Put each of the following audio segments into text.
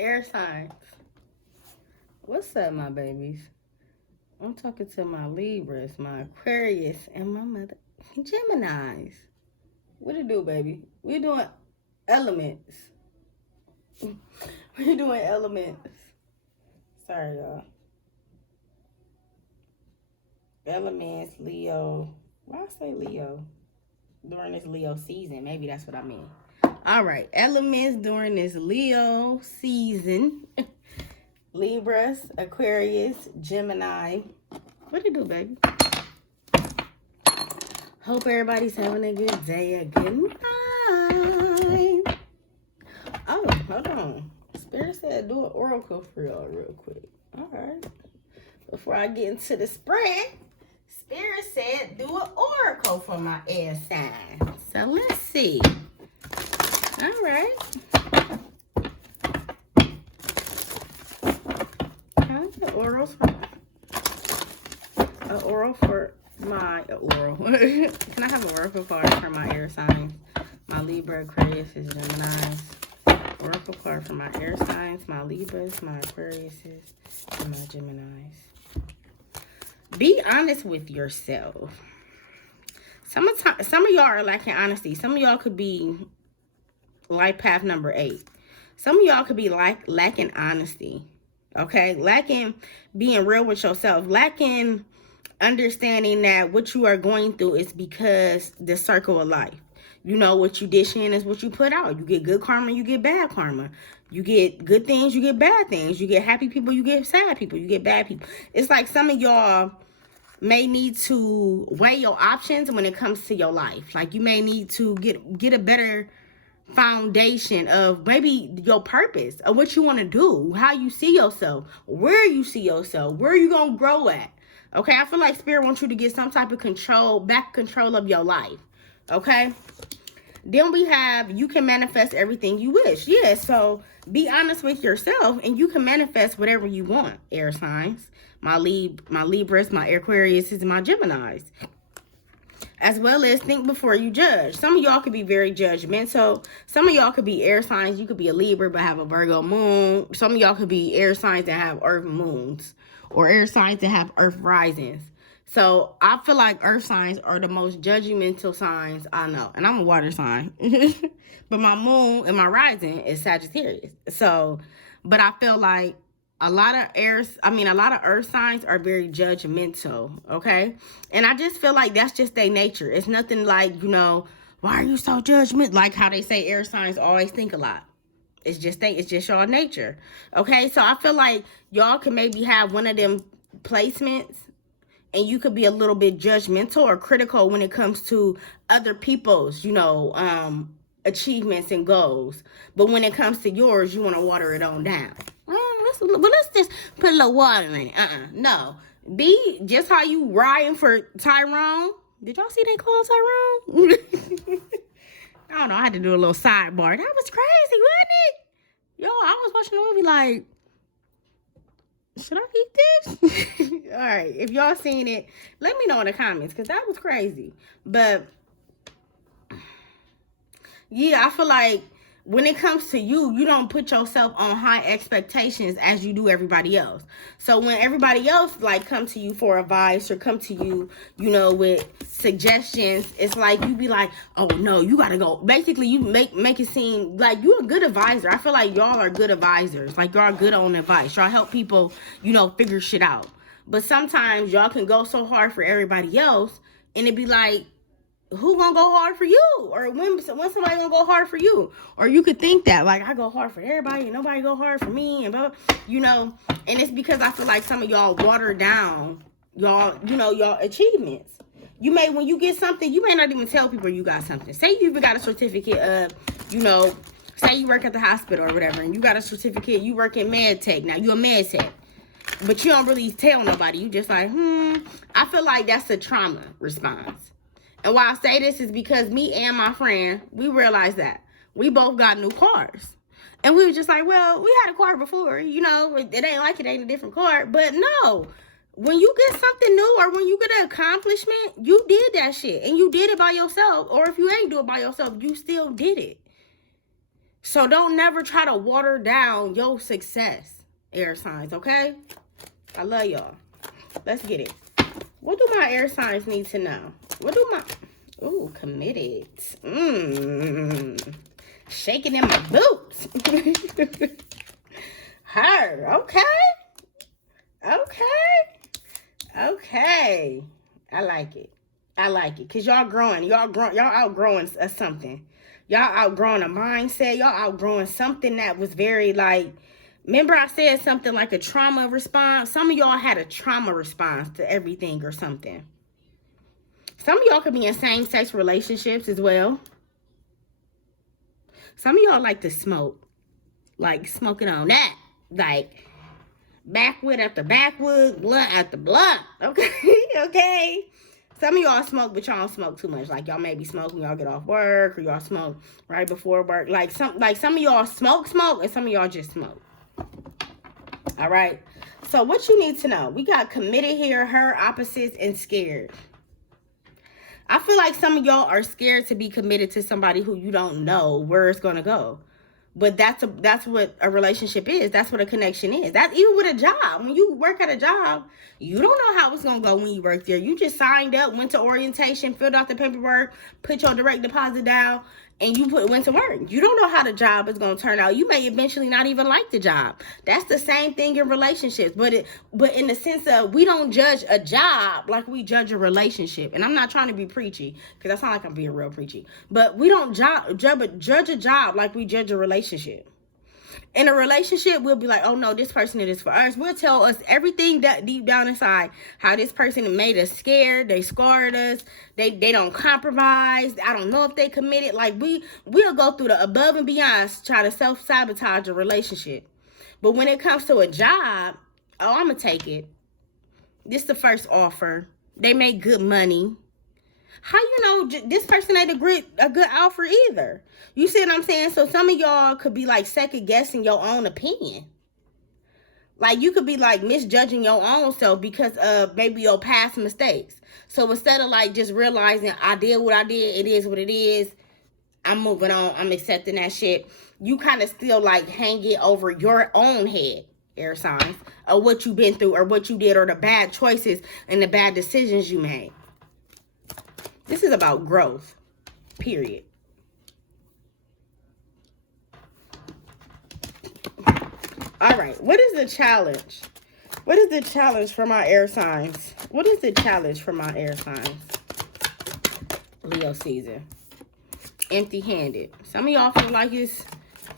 Air signs. What's up, my babies? I'm talking to my Libras, my Aquarius, and my mother Geminis. What it do, baby? We're doing elements. We're doing elements. Sorry, y'all. Elements, Leo. Why I say Leo? During this Leo season. Maybe that's what I mean. All right. Elements during this Leo season. Libras, Aquarius, Gemini. What it do, baby? Hope everybody's having a good day, a good night. Oh, hold on. Spirit said do an oracle for y'all real quick. All right. Before I get into the spread, Spirit said do an oracle for my air sign. So let's see. All right. An oral for my oral. Can I have an oracle card for my air signs? My Libra, Aquarius, is Gemini's. Oracle card for my air signs, my Libras, my Aquariuses, and my Geminis. Be honest with yourself. Some of y'all are lacking honesty. Some of y'all could be life path number 8. Some of y'all could be lacking honesty. Okay, lacking being real with yourself, lacking understanding that what you are going through is because the circle of life. You know, what you dish in is what you put out. You get good karma, you get bad karma. You get good things, you get bad things. You get happy people, you get sad people, you get bad people. It's like some of y'all may need to weigh your options when it comes to your life. Like you may need to get a better foundation of maybe your purpose, of what you want to do, how you see yourself, where you see yourself, where you gonna grow at. Okay, I feel like Spirit wants you to get some type of back control of your life. Okay, then we have you can manifest everything you wish. Yeah, so be honest with yourself and you can manifest whatever you want. Air signs, my Libras, my Aquarius, and my Geminis. As well as think before you judge. Some of y'all could be very judgmental. Some of y'all could be air signs. You could be a Libra but have a Virgo moon. Some of y'all could be air signs that have earth moons. Or air signs that have earth risings. So I feel like earth signs are the most judgmental signs I know. And I'm a water sign. But my moon and my rising is Sagittarius. So, but I feel like a lot of earth signs are very judgmental, okay? And I just feel like that's just their nature. It's nothing like, why are you so judgmental? Like how they say air signs always think a lot. It's just y'all nature, okay? So I feel like y'all can maybe have one of them placements and you could be a little bit judgmental or critical when it comes to other people's, achievements and goals. But when it comes to yours, you want to water it on down. Let's just put a little water in it. No. Be just how you riding for Tyrone. Did y'all see they call Tyrone? I don't know. I had to do a little sidebar. That was crazy, wasn't it? Yo, I was watching the movie like, should I eat this? All right. If y'all seen it, let me know in the comments because that was crazy. But yeah, I feel like when it comes to you, you don't put yourself on high expectations as you do everybody else. So when everybody else come to you for advice or come to you, with suggestions, it's like you be like, oh no, you gotta go. Basically, you make it seem like you're a good advisor. I feel like y'all are good advisors. Like y'all are good on advice. Y'all help people, figure shit out. But sometimes y'all can go so hard for everybody else, and it be like, who gonna go hard for you? Or when somebody gonna go hard for you? Or you could think that, like, I go hard for everybody and nobody go hard for me, and blah, and it's because I feel like some of y'all water down y'all achievements. You may, when you get something, you may not even tell people you got something. Say you even got a certificate of, say you work at the hospital or whatever, and you got a certificate, you work in med tech. Now you a med tech, but you don't really tell nobody. You just like, I feel like that's a trauma response. And why I say this is because me and my friend, we realized that we both got new cars. And we were just like, well, we had a car before, it ain't like it ain't a different car. But no, when you get something new or when you get an accomplishment, you did that shit. And you did it by yourself. Or if you ain't do it by yourself, you still did it. So don't never try to water down your success, air signs, okay? I love y'all. Let's get it. What do my air signs need to know? What do my... Ooh, committed. Shaking in my boots. Her. Okay. Okay. I like it. Because y'all growing. Y'all outgrowing something. Y'all outgrowing a mindset. Y'all outgrowing something that was very like... Remember I said something like a trauma response? Some of y'all had a trauma response to everything or something. Some of y'all could be in same-sex relationships as well. Some of y'all like to smoke. Like smoking on that. Like backwood after backwood, blunt after blunt. Okay? Okay? Some of y'all smoke, but y'all don't smoke too much. Like y'all may be smoking, y'all get off work, or y'all smoke right before work. Like some of y'all smoke, and some of y'all just smoke. All right? So what you need to know. We got committed here, her, opposites, and scared. I feel like some of y'all are scared to be committed to somebody who you don't know where it's going to go. But that's what a relationship is. That's what a connection is. That's even with a job. When you work at a job, you don't know how it's going to go when you work there. You just signed up, went to orientation, filled out the paperwork, put your direct deposit down, and you went to work. You don't know how the job is going to turn out. You may eventually not even like the job. That's the same thing in relationships. But in the sense of we don't judge a job like we judge a relationship. And I'm not trying to be preachy because I sound like I'm being real preachy. But we don't judge a job like we judge a relationship. In a relationship, we'll be like, oh no, this person is for us. We'll tell us everything that deep down inside, how this person made us scared, they scarred us, they don't compromise. I don't know if they committed. Like we'll go through the above and beyond to try to self-sabotage a relationship. But when it comes to a job, oh, I'm gonna take it. This is the first offer. They make good money. How you know this person ain't a good offer either? You see what I'm saying? So some of y'all could be like second guessing your own opinion. Like you could be like misjudging your own self because of maybe your past mistakes. So instead of like just realizing I did what I did, it is what it is, I'm moving on, I'm accepting that shit, you kind of still like hang it over your own head, air signs, of what you've been through or what you did or the bad choices and the bad decisions you made. This is about growth, period. All right, what is the challenge? What is the challenge for my air signs? What is the challenge for my air signs? Leo season. Empty-handed. Some of y'all feel like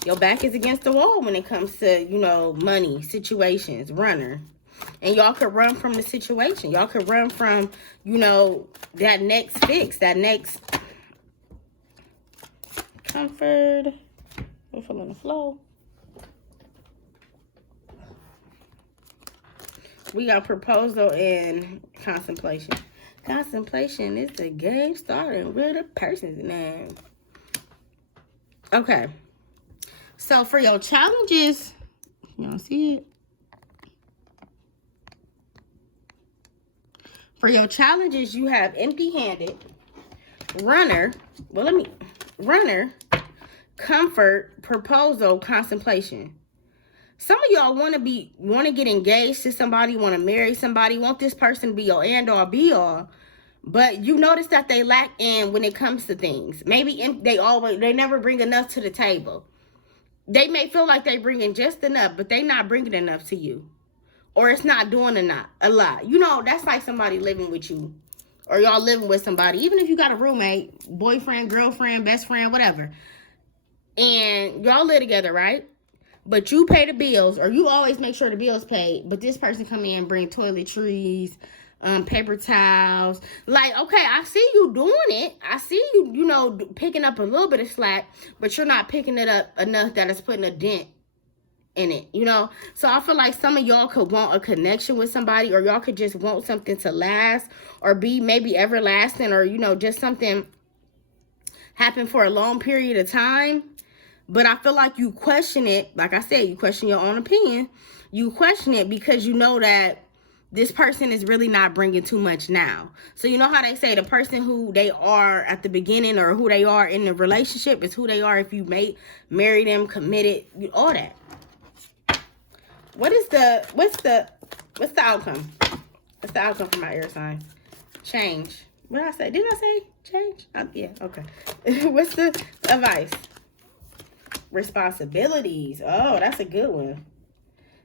your back is against the wall when it comes to, money, situations, runner. And y'all could run from the situation. Y'all could run from, that next fix, that next comfort. We're feeling the flow. We got proposal and contemplation. Contemplation is the game starting with a person's name. Okay. So for your challenges, y'all see it? For your challenges, you have empty-handed, runner, comfort, proposal, contemplation. Some of y'all want to get engaged to somebody, want to marry somebody, want this person to be your end-all, be-all, but you notice that they lack in when it comes to things. Maybe they never bring enough to the table. They may feel like they bringing just enough, but they not bringing enough to you. Or it's not doing a lot. That's like somebody living with you. Or y'all living with somebody. Even if you got a roommate, boyfriend, girlfriend, best friend, whatever. And y'all live together, right? But you pay the bills. Or you always make sure the bills paid. But this person come in and bring toiletries, paper towels. Like, okay, I see you doing it. I see you, picking up a little bit of slack. But you're not picking it up enough that it's putting a dent in it, so I feel like some of y'all could want a connection with somebody, or y'all could just want something to last or be maybe everlasting, or just something happen for a long period of time. But I feel like you question it. Like I said, you question your own opinion. You question it because you know that this person is really not bringing too much now. So you know how they say the person who they are at the beginning or who they are in the relationship is who they are if you marry them, committed, all that. What's the outcome? What's the outcome for my air sign? Change. What did I say? Didn't I say change? Yeah, okay. What's the advice? Responsibilities. Oh, that's a good one.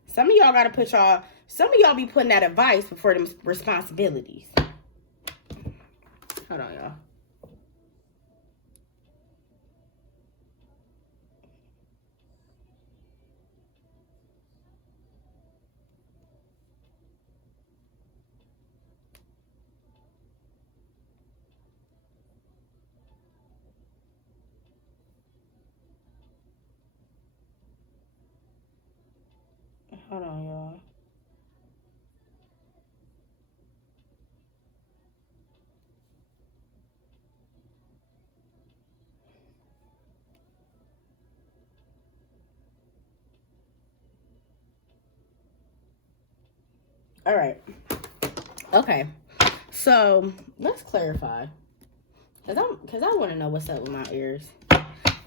Some of y'all gotta put some of y'all be putting that advice before them responsibilities. Hold on, y'all. Hold on, y'all. All right. Okay. So let's clarify, cause I want to know what's up with my ears.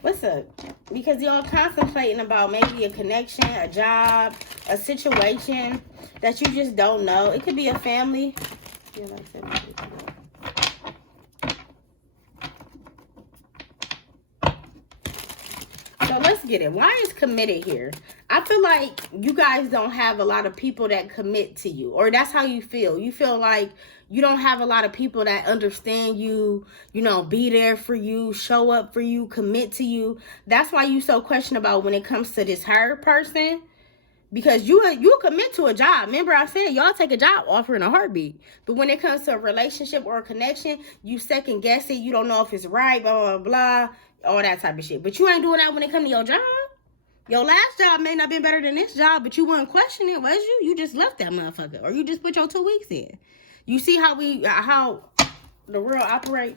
What's up? Because y'all contemplating about maybe a connection, a job, a situation that you just don't know. It could be a family. Yeah, like I said, so let's get it. Why is committed here? I feel like you guys don't have a lot of people that commit to you, or that's how you feel. You feel like you don't have a lot of people that understand you, be there for you, show up for you, commit to you. That's why you so questionable when it comes to this her person, because you commit to a job. Remember I said y'all take a job offer in a heartbeat. But when it comes to a relationship or a connection, you second guess it. You don't know if it's right, blah, blah, blah, all that type of shit. But you ain't doing that when it comes to your job. Your last job may not have been better than this job, but you weren't questioning it, was you? You just left that motherfucker. Or you just put your 2 weeks in. You see how the world operate?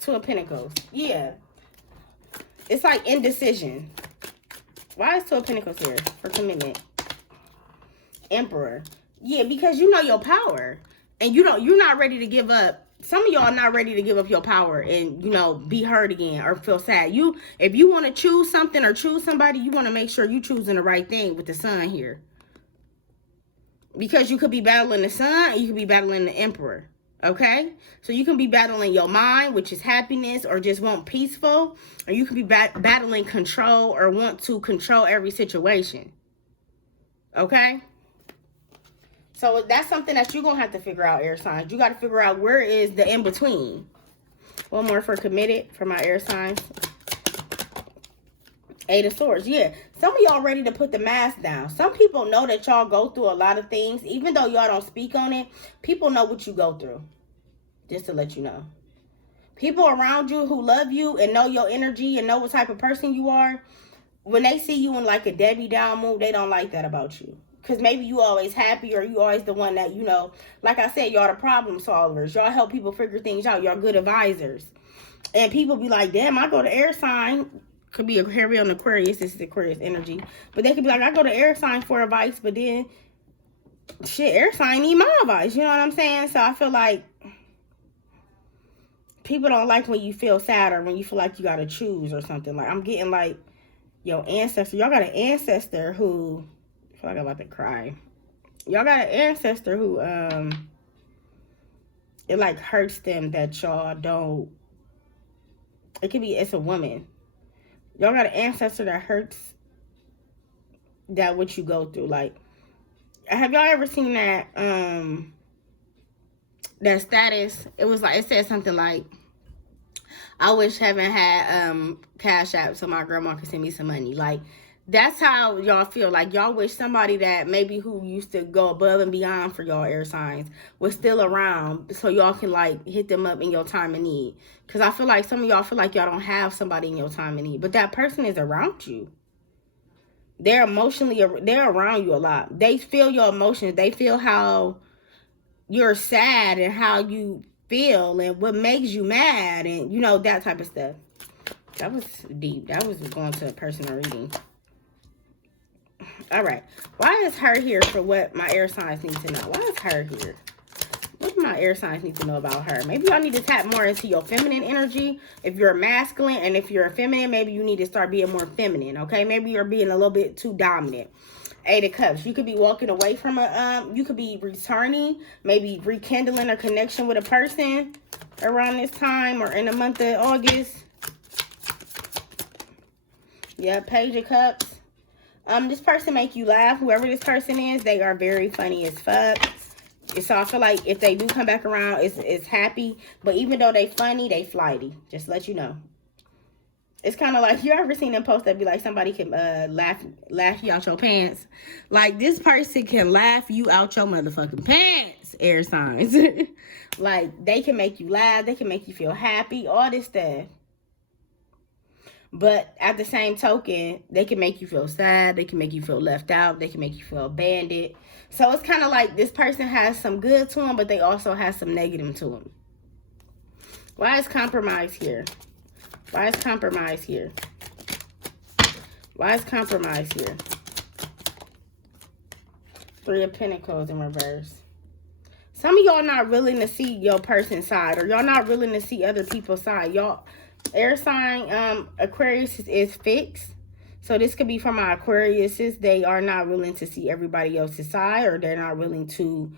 Two of Pentacles. Yeah. It's like indecision. Why is Two of Pentacles here for commitment? Emperor. Yeah, because you know your power. And you're not ready to give up. Some of y'all are not ready to give up your power and, be hurt again or feel sad. If you want to choose something or choose somebody, you want to make sure you're choosing the right thing with the Sun here. Because you could be battling the Sun or you could be battling the Emperor. Okay? So you can be battling your mind, which is happiness, or just want peaceful. Or you can be battling control or want to control every situation. Okay? So that's something that you're going to have to figure out, air signs. You got to figure out where is the in-between. One more for committed for my air signs. 8 of Swords. Yeah. Some of y'all ready to put the mask down. Some people know that y'all go through a lot of things. Even though y'all don't speak on it, people know what you go through. Just to let you know. People around you who love you and know your energy and know what type of person you are, when they see you in like a Debbie Down mood, they don't like that about you. Because maybe you always happy or you always the one that, like I said, y'all the problem solvers. Y'all help people figure things out. Y'all good advisors. And people be like, damn, I go to air sign. Could be a Harry on Aquarius. This is Aquarius energy. But they could be like, I go to air sign for advice. But then, shit, air sign need my advice. You know what I'm saying? So I feel like people don't like when you feel sad or when you feel like you got to choose or something. Like, I'm getting like, your ancestor. Y'all got an ancestor who... I feel like I'm about to cry. Y'all got an ancestor who it like hurts them that y'all don't. It's a woman. Y'all got an ancestor that hurts that what you go through. Like, have y'all ever seen that that status? It was like, it said something like, I wish heaven had Cash App so my grandma could send me some money. Like, that's how y'all feel. Like, y'all wish somebody that maybe who used to go above and beyond for y'all air signs was still around so y'all can, like, hit them up in your time of need. Because I feel like some of y'all feel like y'all don't have somebody in your time of need. But that person is around you. They're around you a lot. They feel your emotions. They feel how you're sad and how you feel and what makes you mad and, that type of stuff. That was deep. That was going to a personal reading. All right. Why is her here for what my air signs need to know? Why is her here? What do my air signs need to know about her? Maybe y'all need to tap more into your feminine energy. If you're masculine, and if you're a feminine, maybe you need to start being more feminine, okay? Maybe you're being a little bit too dominant. Eight of Cups. You could be walking away from you could be returning, maybe rekindling a connection with a person around this time or in the month of August. Yeah, Page of Cups. This person make you laugh. Whoever this person is, they are very funny as fuck. So I feel like if they do come back around, it's happy. But even though they funny, they flighty. Just to let you know. It's kind of like, you ever seen them post that be like, somebody can laugh you out your pants? Like, this person can laugh you out your motherfucking pants, air signs. Like, they can make you laugh. They can make you feel happy. All this stuff. But at the same token, they can make you feel sad. They can make you feel left out. They can make you feel abandoned. So it's kind of like this person has some good to them, but they also have some negative to them. Why is compromise here? Why is compromise here? Why is compromise here? Three of Pentacles in reverse. Some of y'all not willing to see your person's side, or y'all not willing to see other people's side. Y'all, air sign, Aquarius is fixed. So this could be from my Aquariuses. They are not willing to see everybody else's side, or they're not willing to,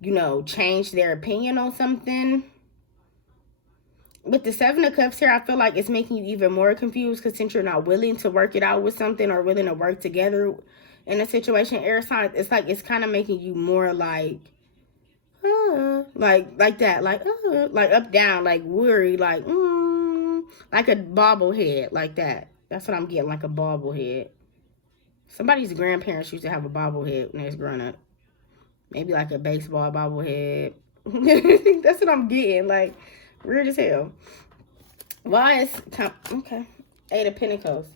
you know, change their opinion on something. With the Seven of Cups here, I feel like it's making you even more confused, because since you're not willing to work it out with something or willing to work together in a situation, air sign, it's like it's kind of making you more like that, like up down, like worried, like a bobblehead, like that. That's what I'm getting, like a bobblehead. Somebody's grandparents used to have a bobblehead when they was growing up. Maybe like a baseball bobblehead. That's what I'm getting, like weird as hell. Why is okay? Eight of Pentacles.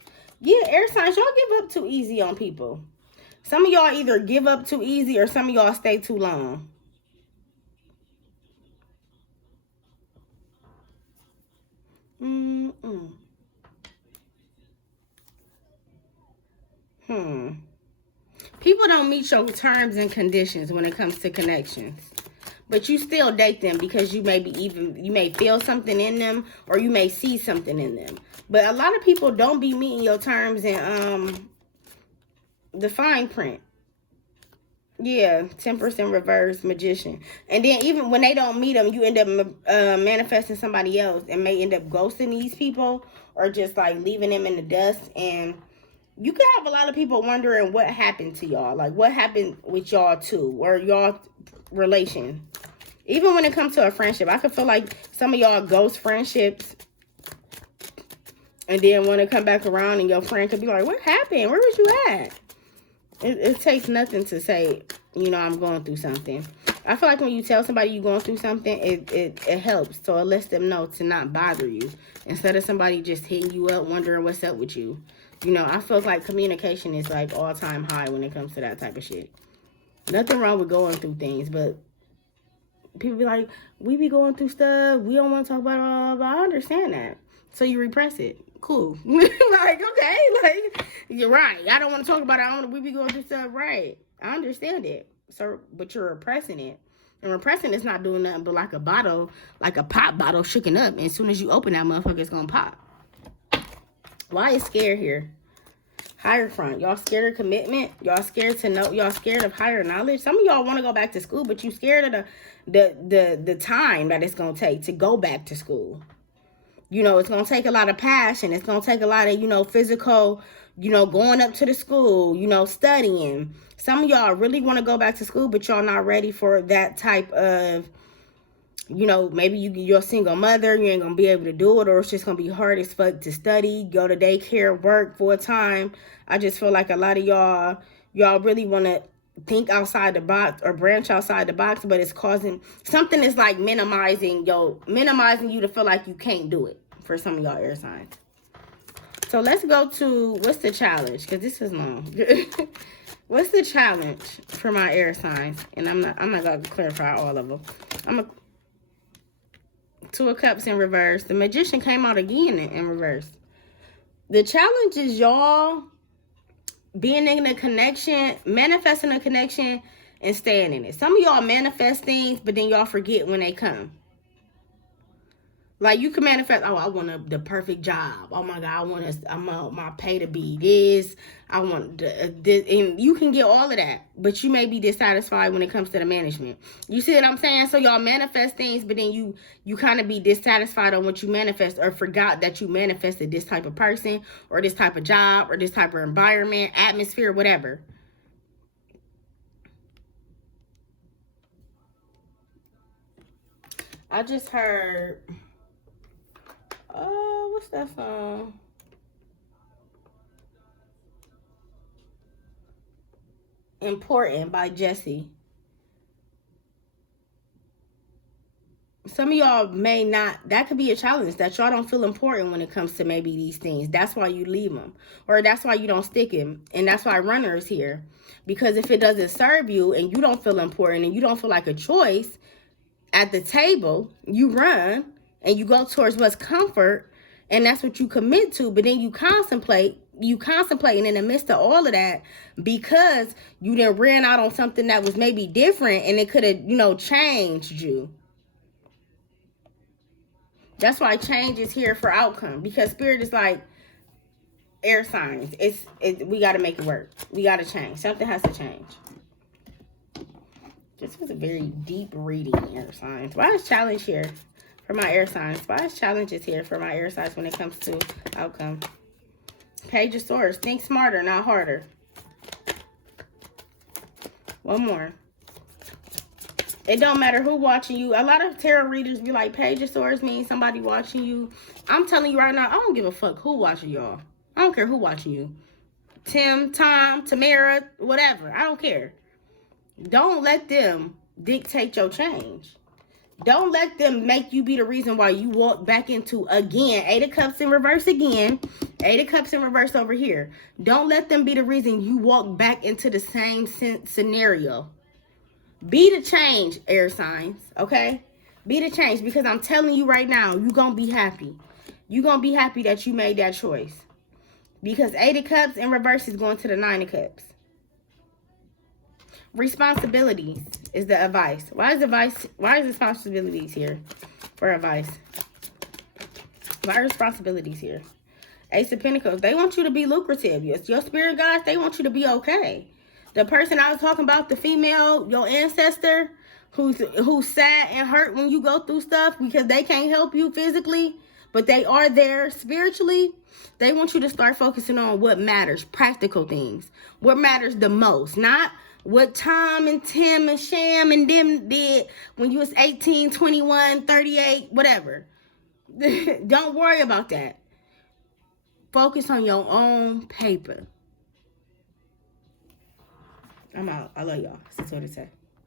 Yeah, air signs, y'all give up too easy on people. Some of y'all either give up too easy, or some of y'all stay too long. People don't meet your terms and conditions when it comes to connections. But you still date them because you may feel something in them, or you may see something in them. But a lot of people don't be meeting your terms and the fine print. Yeah, Temperance in reverse, Magician. And then even when they don't meet them, you end up manifesting somebody else and may end up ghosting these people, or just like leaving them in the dust. And you could have a lot of people wondering what happened to y'all. Like, what happened with y'all too, or y'all relation. Even when it comes to a friendship, I could feel like some of y'all ghost friendships, and then when it come back around and your friend could be like, what happened? Where was you at? It takes nothing to say, you know, I'm going through something. I feel like when you tell somebody you're going through something, it helps. So it lets them know to not bother you, instead of somebody just hitting you up wondering what's up with you. You know, I feel like communication is like all-time high when it comes to that type of shit. Nothing wrong with going through things, but people be like, we be going through stuff, we don't want to talk about it. I understand that. So you repress it. Cool. Like, okay, like, you're right. I don't want to talk about it. We be going through stuff, right? I understand it. So, but you're repressing it. And repressing is not doing nothing but like a bottle, like a pop bottle shaking up. And as soon as you open that motherfucker, it's going to pop. Why is scared here? Hierophant. Y'all scared of commitment. Y'all scared to know. Y'all scared of higher knowledge. Some of y'all want to go back to school, but you scared of the time that it's going to take to go back to school. You know, it's going to take a lot of passion. It's going to take a lot of, you know, physical, you know, going up to the school, you know, studying. Some of y'all really want to go back to school, but y'all not ready for that type of, you know, maybe you're a single mother, you ain't going to be able to do it, or it's just going to be hard as fuck to study, go to daycare, work full time. I just feel like a lot of y'all really want to think outside the box or branch outside the box, but it's causing something is like minimizing you to feel like you can't do it for some of y'all air signs. So let's go to, what's the challenge? Because this is long. What's the challenge for my air signs? And I'm not going to clarify all of them. Two of Cups in reverse. The Magician came out again in reverse. The challenge is y'all being in a connection, manifesting a connection, and staying in it. Some of y'all manifest things, but then y'all forget when they come. Like, you can manifest, oh, I want the perfect job. Oh my God, I want my pay to be this. I want this, and you can get all of that, but you may be dissatisfied when it comes to the management. You see what I'm saying? So y'all manifest things, but then you kind of be dissatisfied on what you manifest, or forgot that you manifested this type of person, or this type of job, or this type of environment, atmosphere, whatever. I just heard, what's that song? Important by Jesse. Some of y'all may not, that could be a challenge, that y'all don't feel important when it comes to maybe these things. That's why you leave them, or that's why you don't stick them. And that's why runner is here. Because if it doesn't serve you and you don't feel important and you don't feel like a choice at the table, you run and you go towards what's comfort, and that's what you commit to. But then you contemplate, and in the midst of all of that, because you then ran out on something that was maybe different, and it could have, changed you. That's why change is here for outcome, because spirit is like air signs. We got to make it work. We got to change. Something has to change. This was a very deep reading, air signs. Why is challenge here for my air signs? Why is challenges here for my air signs when it comes to outcome? Page of Swords. Think smarter, not harder. One more. It don't matter who watching you. A lot of tarot readers be like, Page of Swords means somebody watching you. I'm telling you right now, I don't give a fuck who watching y'all. I don't care who watching you. Tim, Tom, Tamara, whatever. I don't care. Don't let them dictate your change. Don't let them make you be the reason why you walk back into, again, 8 of Cups in reverse again. 8 of Cups in reverse over here. Don't let them be the reason you walk back into the same scenario. Be the change, air signs, okay? Be the change, because I'm telling you right now, you're going to be happy. You're going to be happy that you made that choice. Because 8 of Cups in reverse is going to the 9 of Cups. Responsibilities is the advice. Why is responsibilities here for advice? Why are responsibilities here? Ace of Pentacles. They want you to be lucrative. Your spirit guides, they want you to be okay. The person I was talking about, the female, your ancestor, who's sad and hurt when you go through stuff because they can't help you physically, but they are there spiritually. They want you to start focusing on what matters, practical things. What matters the most, not what Tom and Tim and Sham and them did when you was 18, 21, 38, whatever. Don't worry about that. Focus on your own paper. I'm out. I love y'all. That's what it said.